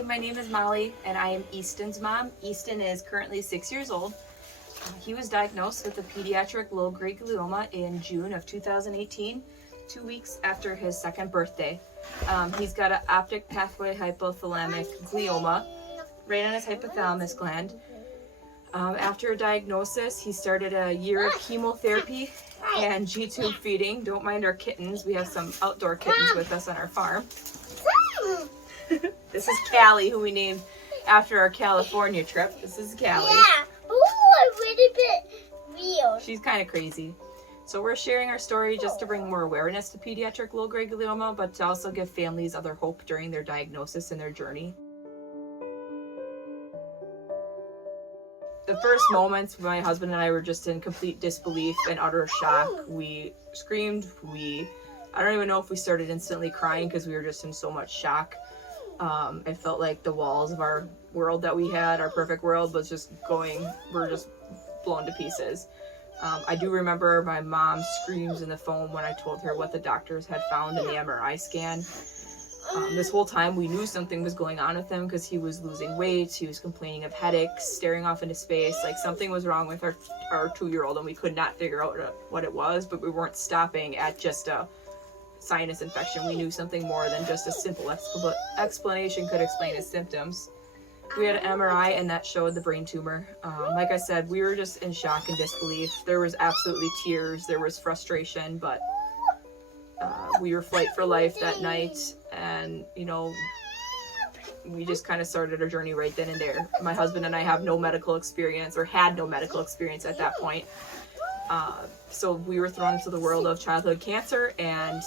Hi, my name is Molly, and I am Easton's mom. Easton is currently 6 years old. He was diagnosed with a pediatric low-grade glioma in June of 2018, 2 weeks after his second birthday. He's got an optic pathway hypothalamic glioma right on his hypothalamus gland. After a diagnosis, he started a year of chemotherapy and G-tube feeding. Don't mind our kittens. We have some outdoor kittens with us on our farm. This is Callie, who we named after our California trip. This is Callie. Yeah. Ooh, a little bit weird. She's kind of crazy. So we're sharing our story just to bring more awareness to pediatric low-grade glioma, but to also give families other hope during their diagnosis and their journey. The first moments, my husband and I were just in complete disbelief and utter shock. We screamed. I don't even know if we started instantly crying because we were just in so much shock. It felt like the walls of our world that we had, our perfect world, were just blown to pieces. I do remember my mom's screams in the phone when I told her what the doctors had found in the MRI scan. This whole time we knew something was going on with him because he was losing weight, he was complaining of headaches, staring off into space, like something was wrong with our 2-year-old, and we could not figure out what it was, but we weren't stopping at just a sinus infection. We knew something more than just a simple explanation could explain his symptoms. We had an MRI and that showed the brain tumor. Like I said, we were just in shock and disbelief. There was absolutely tears, there was frustration, but we were fight for life that night, and we just kind of started our journey right then and there. My husband and I have no medical experience, or had no medical experience at that point. So we were thrown into the world of childhood cancer and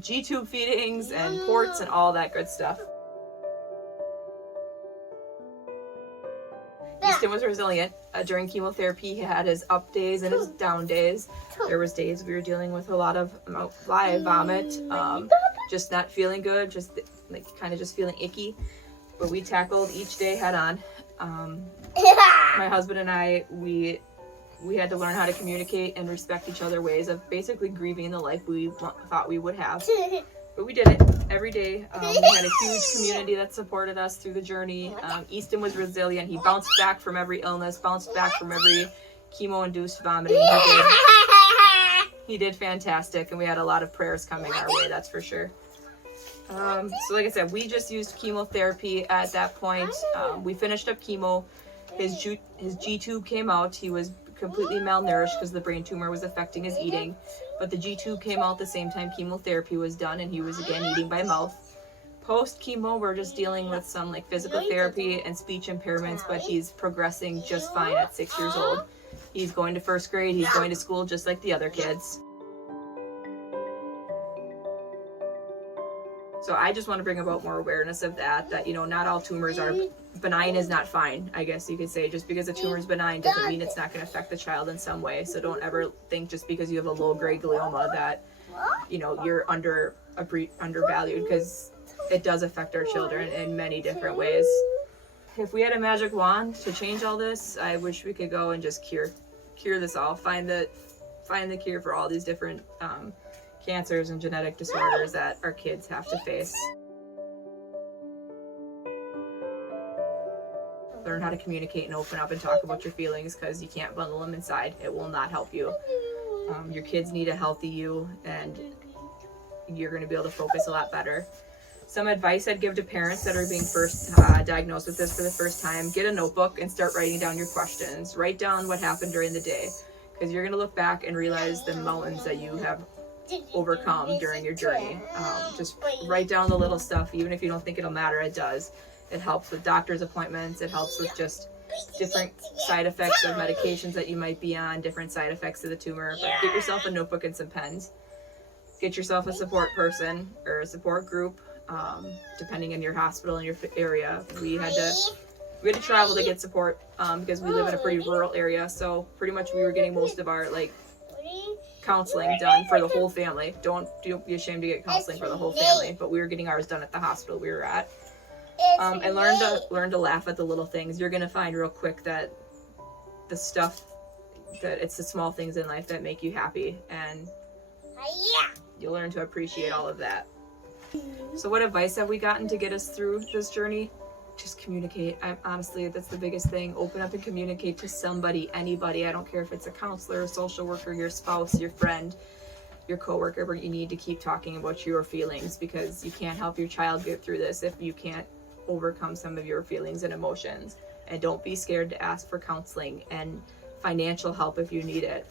G-tube feedings and ports and all that good stuff. Easton was resilient. During chemotherapy, he had his up days and his down days. There was days we were dealing with a lot of live vomit, just not feeling good, just feeling icky. But we tackled each day head on. My husband and I, we had to learn how to communicate and respect each other's ways of basically grieving the life we thought we would have. But we did it every day. We had a huge community that supported us through the journey. Easton was resilient. He bounced back from every illness, bounced back from every chemo-induced vomiting. He did fantastic, and we had a lot of prayers coming our way, that's for sure. So like I said, we just used chemotherapy at that point. We finished up chemo. His G-tube came out. He was completely malnourished because the brain tumor was affecting his eating, but the G-tube came out the same time chemotherapy was done, and he was again eating by mouth. Post chemo, we're just dealing with some physical therapy and speech impairments, but he's progressing just fine at 6 years old. He's going to first grade. He's going to school just like the other kids. So I just want to bring about more awareness of that not all tumors are benign is not fine, I guess you could say. Just because a tumor is benign doesn't mean it's not going to affect the child in some way. So don't ever think just because you have a low-grade glioma that, you're undervalued, because it does affect our children in many different ways. If we had a magic wand to change all this, I wish we could go and just cure this all, find the cure for all these different cancers and genetic disorders that our kids have to face. Learn how to communicate and open up and talk about your feelings, because you can't bundle them inside. It will not help you. Your kids need a healthy you, and you're going to be able to focus a lot better. Some advice I'd give to parents that are being first diagnosed with this for the first time: get a notebook and start writing down your questions. Write down what happened during the day, because you're going to look back and realize the mountains that you have overcome during your journey. Just write down the little stuff, even if you don't think it'll matter. It does. It helps with doctor's appointments. It helps with just different side effects of medications that you might be on, different side effects of the tumor. But get yourself a notebook and some pens. Get yourself a support person or a support group, depending on your hospital in your area. We had to travel to get support because we live in a pretty rural area. So pretty much we were getting most of our counseling done for the whole family. Don't be ashamed to get counseling for the whole family, but we were getting ours done at the hospital we were at. And learn to laugh at the little things. You're gonna find real quick that it's the small things in life that make you happy, and you'll learn to appreciate all of that. So what advice have we gotten to get us through this journey? Just communicate. Honestly, that's the biggest thing. Open up and communicate to somebody, anybody. I don't care if it's a counselor, a social worker, your spouse, your friend, your coworker, but you need to keep talking about your feelings, because you can't help your child get through this if you can't overcome some of your feelings and emotions. And don't be scared to ask for counseling and financial help if you need it.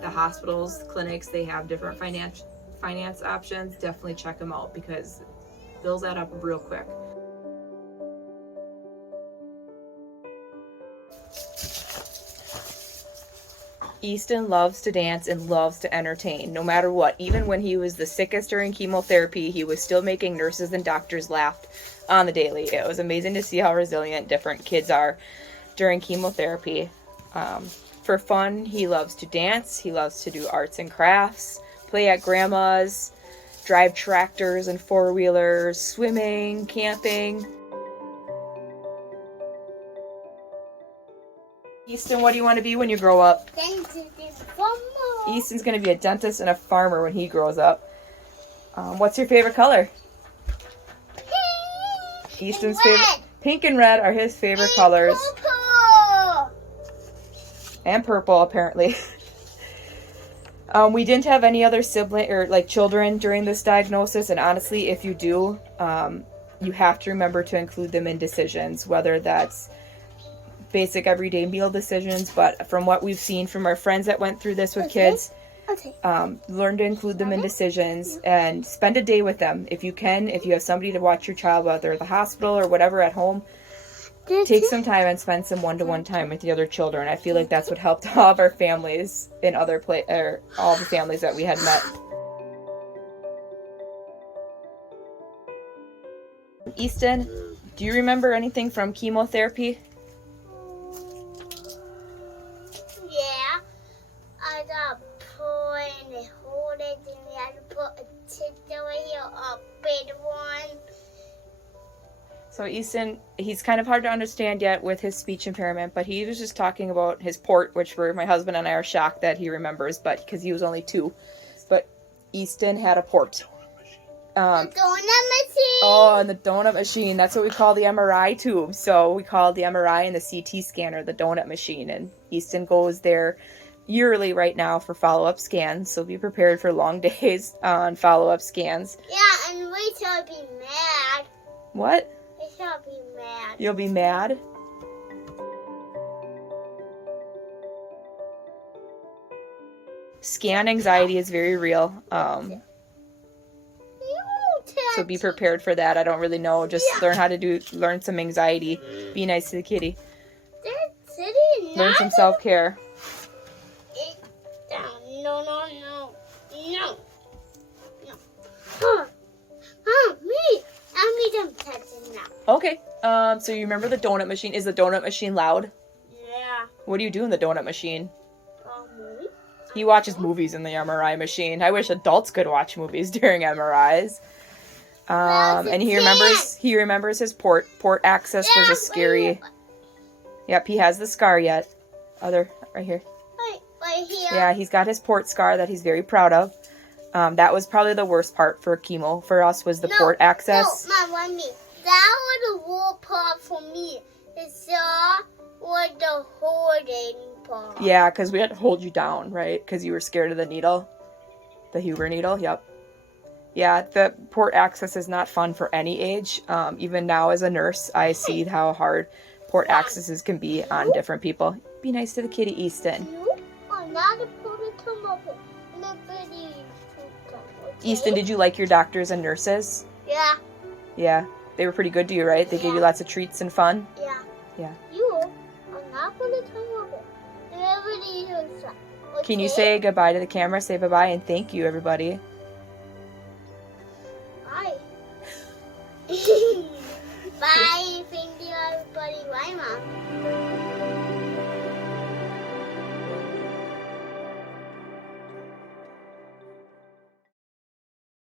The hospitals, clinics, they have different finance options. Definitely check them out, because bills add up real quick. Easton loves to dance and loves to entertain, no matter what. Even when he was the sickest during chemotherapy, he was still making nurses and doctors laugh on the daily. It was amazing to see how resilient different kids are during chemotherapy. For fun, he loves to dance, he loves to do arts and crafts, play at grandma's, drive tractors and four-wheelers, swimming, camping. Easton, what do you want to be when you grow up? Easton's going to be a dentist and a farmer when he grows up. What's your favorite color? Pink. Easton's favorite. Pink and red are his favorite colors. Purple. And purple, apparently. We didn't have any other sibling or children during this diagnosis, and honestly, if you do, you have to remember to include them in decisions, whether that's basic everyday meal decisions, but from what we've seen from our friends that went through this with kids, learn to include them in decisions and spend a day with them. If you can, if you have somebody to watch your child, whether at the hospital or whatever at home, take some time and spend some one-to-one time with the other children. I feel like that's what helped all of our families in all the families that we had met. Easton, do you remember anything from chemotherapy? Yeah, I got put in the hold it, and we had to put a tissue here, a big one. So Easton, he's kind of hard to understand yet with his speech impairment, but he was just talking about his port, which my husband and I are shocked that he remembers, but because he was only 2. But Easton had a port. The donut machine. Oh, and the donut machine. That's what we call the MRI tube. So we call the MRI and the CT scanner the donut machine. And Easton goes there yearly right now for follow-up scans. So be prepared for long days on follow-up scans. Yeah, and we shall be mad. What? We shall be mad. You'll be mad? Scan anxiety is very real. So be prepared for that. I don't really know. Just learn some anxiety. Be nice to the kitty. Learn some self-care. No. Me. I need them touching now. Okay. So you remember the donut machine? Is the donut machine loud? Yeah. What do you do in the donut machine? Movie? He watches movies in the MRI machine. I wish adults could watch movies during MRIs. And he remembers his port access was a scary. Yep, he has the scar yet. Right here. Right here. Yeah, he's got his port scar that he's very proud of. That was probably the worst part for chemo for us, was the port access. No, Mom, that was the war part for me. It's was the holding part. Yeah, because we had to hold you down, right? Because you were scared of the needle. The Huber needle, yep. Yeah, the port access is not fun for any age. Even now as a nurse, I see how hard port accesses can be on different people. Be nice to the kitty, Easton. Easton, did you like your doctors and nurses? Yeah. Yeah, they were pretty good to you, right? They gave you lots of treats and fun? Yeah. Yeah. You are not going to come over. Everybody is. Can you say goodbye to the camera? Say bye-bye and thank you, everybody.